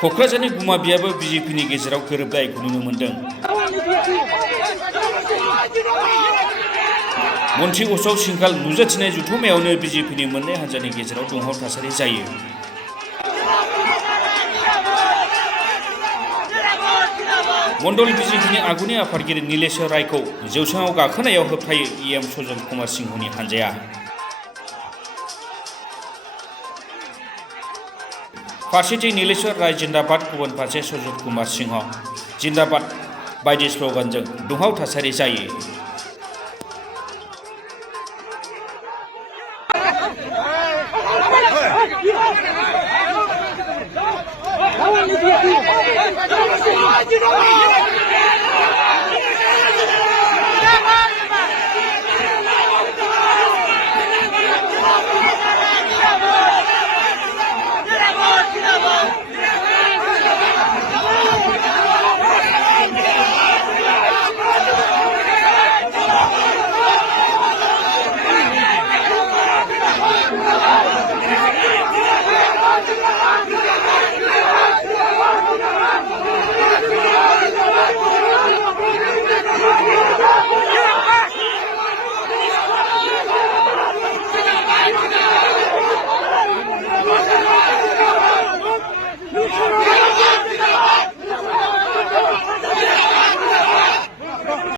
क'क्राझारनि गुमा बियाबो बिजेपिनि गेजेराव गोरोबलायखौ नुनो मोन्दों। मन्त्रि अशोक सिंघाल नुजाथिनाय जथुम्मायावनो बिजेपिनि मोननै हान्जानि गेजेराव दुंहाव थासारि जायो। मण्डल बिजेपिनि आगुनि आफादगिरि नीलेश्वर रायखौ जौसाङाव गाखोनायाव होबथायो EM सजन कुमार सिंहनि हान्जाया। फारसेथिं नीलेश्वर राय जिन्दाबाद, गुबुन फारसे सजन कुमार सिंह जिन्दाबाद बायदि स्ल'गानजों दुंहाव थासारि जायो।